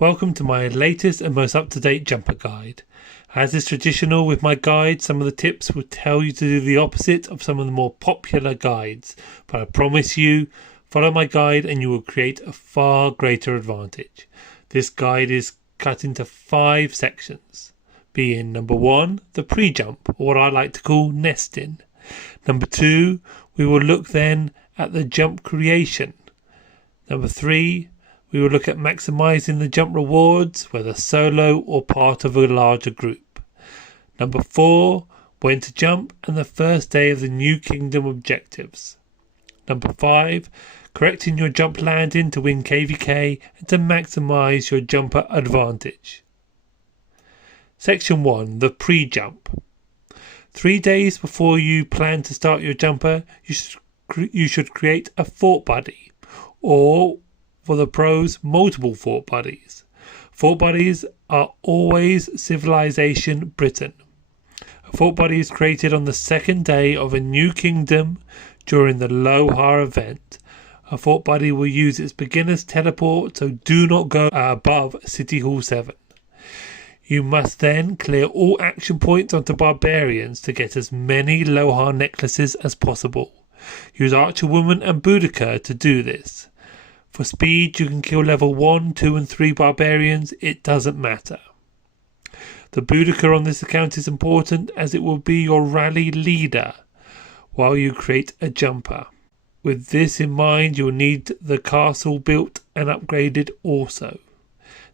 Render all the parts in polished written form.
Welcome to my latest and most up-to-date jumper guide. As is traditional with my guide, some of the tips will tell you to do the opposite of some of the more popular guides, but I promise you, follow my guide and you will create a far greater advantage. This guide is cut into 5 sections, being number 1, the pre-jump, or what I like to call nesting. Number 2, we will look then at the jump creation. Number 3, we will look at maximising the jump rewards, whether solo or part of a larger group. Number 4, when to jump and the first day of the New Kingdom objectives. Number 5, correcting your jump landing to win KVK and to maximise your jumper advantage. Section 1, the pre-jump. 3 days before you plan to start your jumper, you should create a fort buddy, or for the pros, multiple fort buddies. Fort buddies are always Civilization Britain. A fort buddy is created on the second day of a new kingdom during the Lohar event. A fort buddy will use its beginner's teleport, so do not go above City Hall 7. You must then clear all action points onto barbarians to get as many Lohar necklaces as possible. Use Archerwoman and Boudica to do this. For speed, you can kill level 1, 2 and 3 barbarians, it doesn't matter. The Boudica on this account is important as it will be your rally leader while you create a jumper. With this in mind, you'll need the castle built and upgraded also.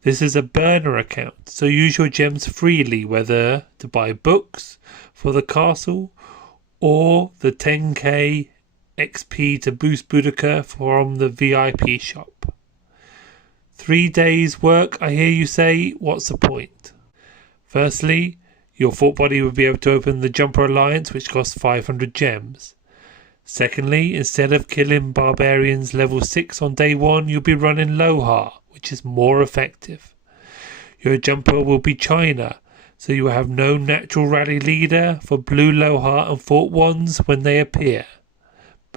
This is a burner account, so use your gems freely, whether to buy books for the castle or the 10k XP to boost Boudica from the VIP shop. 3 days work, I hear you say, what's the point? Firstly, your fort buddy will be able to open the Jumper Alliance, which costs 500 gems. Secondly, instead of killing barbarians level 6 on day 1, you'll be running Lohar, which is more effective. Your jumper will be China, so you will have no natural rally leader for blue Lohar and fort ones when they appear.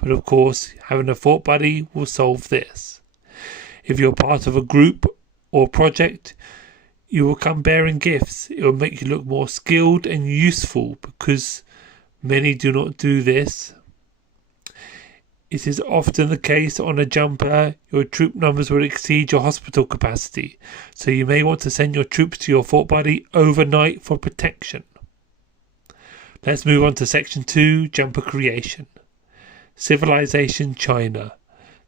But of course, having a fort buddy will solve this. If you're part of a group or project, you will come bearing gifts. It will make you look more skilled and useful because many do not do this. It is often the case on a jumper, your troop numbers will exceed your hospital capacity, so you may want to send your troops to your fort buddy overnight for protection. Let's move on to section 2, jumper creation. Civilization China.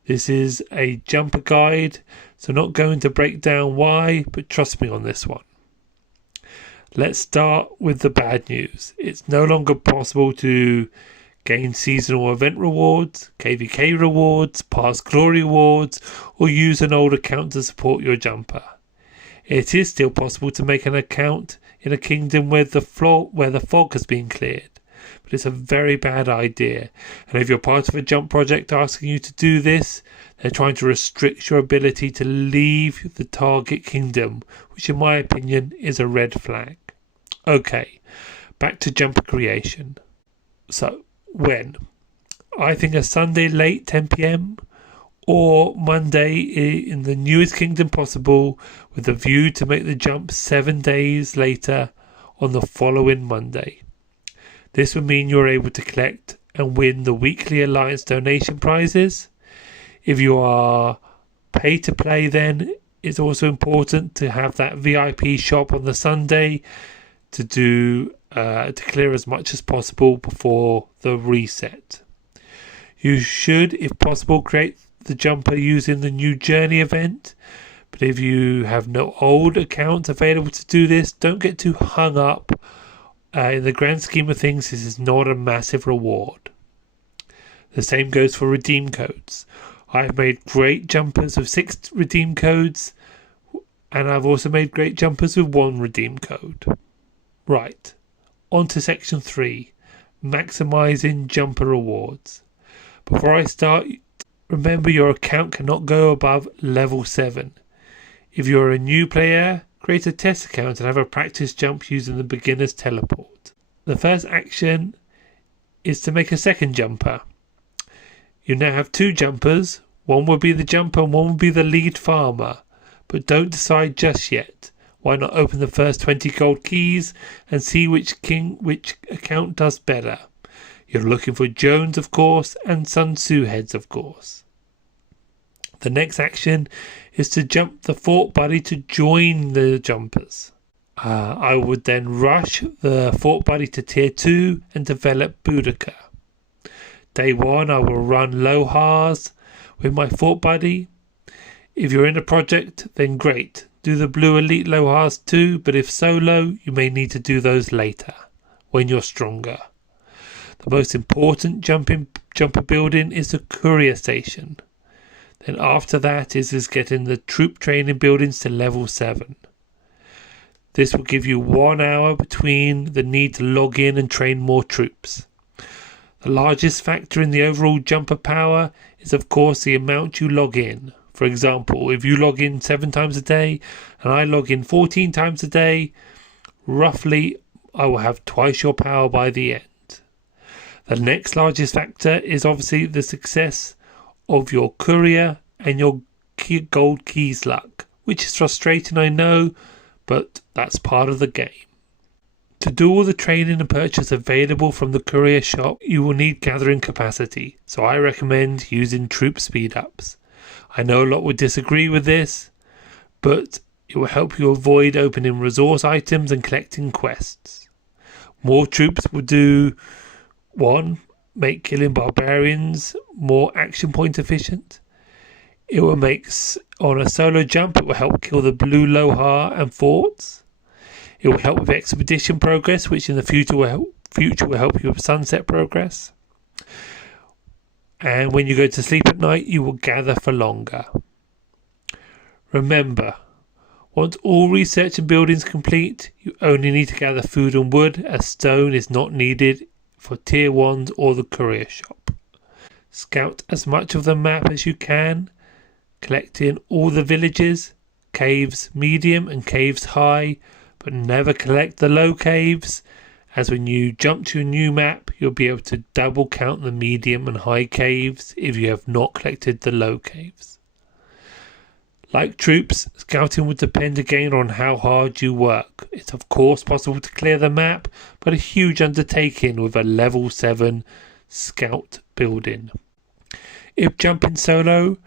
This is a jumper guide, so not going to break down why, but trust me on this one. Let's start with the bad news. It's no longer possible to gain seasonal event rewards, KVK rewards, past glory rewards, or use an old account to support your jumper. It is still possible to make an account in a kingdom where the fog has been cleared. But it's a very bad idea, and if you're part of a jump project asking you to do this, they're trying to restrict your ability to leave the target kingdom, which in my opinion is a red flag. Okay, back to jumper creation. So, when? I think a Sunday late 10 PM or Monday in the newest kingdom possible, with a view to make the jump 7 days later on the following Monday. This would mean you're able to collect and win the weekly Alliance donation prizes. If you are pay to play, then it's also important to have that VIP shop on the Sunday to clear as much as possible before the reset. You should, if possible, create the jumper using the new journey event. But if you have no old account available to do this, don't get too hung up. In the grand scheme of things, this is not a massive reward. The same goes for redeem codes. I've made great jumpers with 6 redeem codes, and I've also made great jumpers with 1 redeem code. Right, on to section 3, maximising jumper rewards. Before I start, remember your account cannot go above level 7. If you're a new player, create a test account and have a practice jump using the beginner's teleport. The first action is to make a second jumper. You now have 2 jumpers. One will be the jumper and one will be the lead farmer. but don't decide just yet. Why not open the first 20 gold keys and see which account does better? You're looking for Jones, of course, and Sun Tzu heads, of course. The next action is to jump the Fort Buddy to join the jumpers. I would then rush the Fort Buddy to tier 2 and develop Boudica. Day 1 I will run Lohars with my Fort Buddy. If you're in a project, then great. Do the blue elite Lohars too, but if solo, you may need to do those later, when you're stronger. The most important jumper building is the courier station. Then after that is getting the troop training buildings to level 7. This will give you 1 hour between the need to log in and train more troops. The largest factor in the overall jumper power is of course the amount you log in. For example, if you log in 7 times a day and I log in 14 times a day, roughly I will have twice your power by the end. The next largest factor is obviously the success of your courier and your gold keys luck, which is frustrating, I know, but that's part of the game. To do all the training and purchase available from the courier shop, you will need gathering capacity, so I recommend using troop speed ups. I know a lot would disagree with this, but it will help you avoid opening resource items and collecting quests. More troops will do 1. Make killing barbarians more action point efficient. It will make, on a solo jump, it will help kill the blue Lohar and forts. It will help with expedition progress, which in the future will help you with sunset progress. And when you go to sleep at night, you will gather for longer. Remember, once all research and buildings complete, you only need to gather food and wood, as stone is not needed for tier 1s or the courier shop. Scout as much of the map as you can, collecting all the villages, caves medium and caves high, but never collect the low caves, as when you jump to a new map you'll be able to double count the medium and high caves if you have not collected the low caves. Like troops, scouting would depend again on how hard you work. It's of course possible to clear the map, but a huge undertaking with a level 7 scout building. If jumping solo,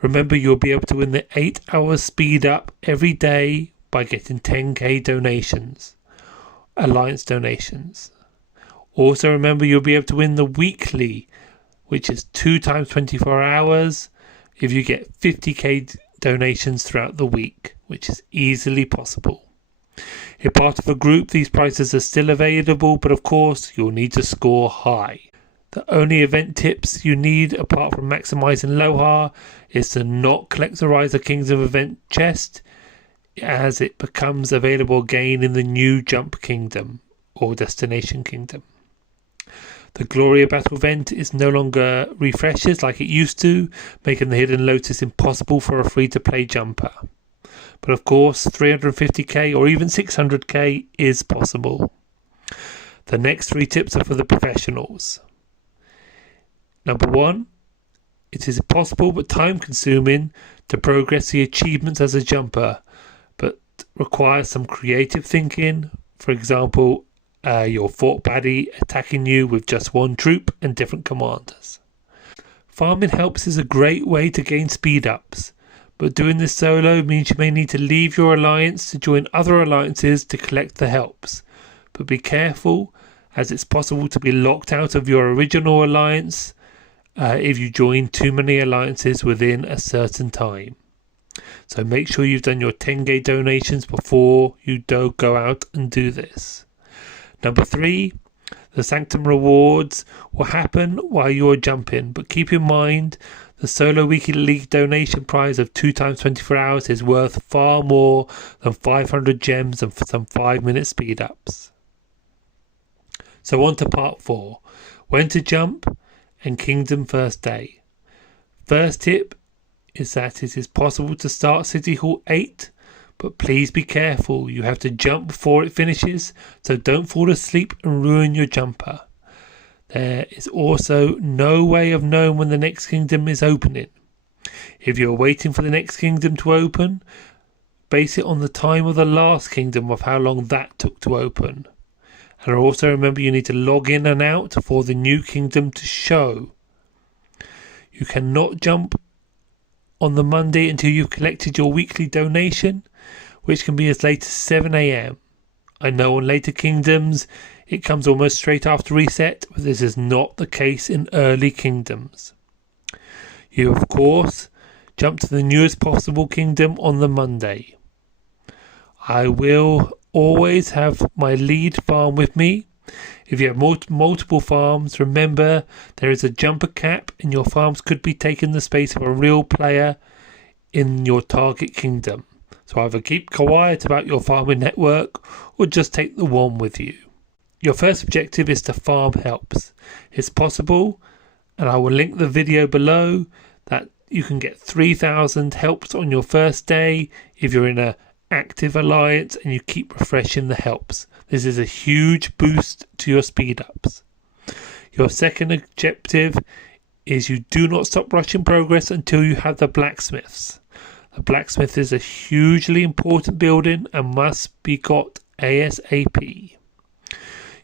remember you'll be able to win the 8 hour speed up every day by getting 10k donations, alliance donations. Also remember you'll be able to win the weekly, which is 2 times 24 hours if you get 50k donations throughout the week, which is easily possible. If part of a group, these prizes are still available, but of course you'll need to score high. The only event tips you need apart from maximizing Lohar is to not collect the Rise of Kingdom event chest, as it becomes available again in the new Jump Kingdom or Destination Kingdom. The Gloria Battle event is no longer refreshes like it used to, making the Hidden Lotus impossible for a free-to-play jumper. But of course, 350k or even 600k is possible. The next 3 tips are for the professionals. Number 1, it is possible but time-consuming to progress the achievements as a jumper, but requires some creative thinking. For example, your Fort Buddy attacking you with just 1 troop and different commanders. Farming helps is a great way to gain speed ups, but doing this solo means you may need to leave your alliance to join other alliances to collect the helps. But be careful, as it's possible to be locked out of your original alliance if you join too many alliances within a certain time. So make sure you've done your 10k donations before you go out and do this. Number 3, the Sanctum rewards will happen while you're jumping, but keep in mind the Solo Weekly League donation prize of 2 times 24 hours is worth far more than 500 gems and some 5-minute speed ups. So on to part 4, when to jump and Kingdom First Day. First tip is that it is possible to start City Hall 8, but please be careful, you have to jump before it finishes, so don't fall asleep and ruin your jumper. There is also no way of knowing when the next kingdom is opening. If you're waiting for the next kingdom to open, base it on the time of the last kingdom of how long that took to open. And also remember you need to log in and out for the new kingdom to show. You cannot jump on the Monday until you've collected your weekly donation, which can be as late as 7 AM. I know on later kingdoms it comes almost straight after reset, but this is not the case in early kingdoms. You of course jump to the newest possible kingdom on the Monday. I will always have my lead farm with me. If you have multiple farms, remember there is a jumper cap and your farms could be taking the space of a real player in your target kingdom. So either keep quiet about your farming network or just take the one with you. Your first objective is to farm helps. It's possible, and I will link the video below, that you can get 3,000 helps on your first day if you're in an active alliance and you keep refreshing the helps. This is a huge boost to your speed ups. Your second objective is you do not stop rushing progress until you have the blacksmiths. The blacksmith is a hugely important building and must be got ASAP.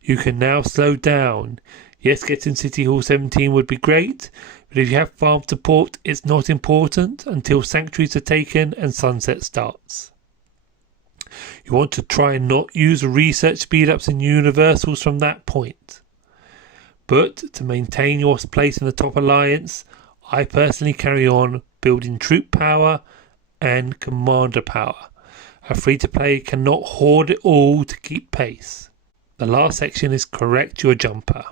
You can now slow down. Yes, getting City Hall 17 would be great, but if you have farm support, it's not important until sanctuaries are taken and sunset starts. You want to try and not use research speed-ups and universals from that point. But to maintain your place in the top alliance, I personally carry on building troop power and commander power. A free-to-play cannot hoard it all to keep pace. The last section is correct your jumper.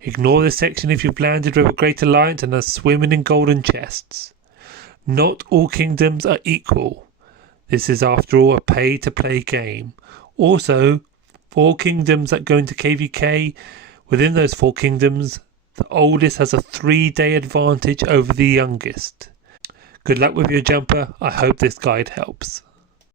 Ignore this section if you've landed with a great alliance and are swimming in golden chests. Not all kingdoms are equal. This is after all a pay-to-play game. Also, 4 kingdoms that go into KVK. Within those 4 kingdoms, the oldest has a 3-day advantage over the youngest. Good luck with your jumper. I hope this guide helps.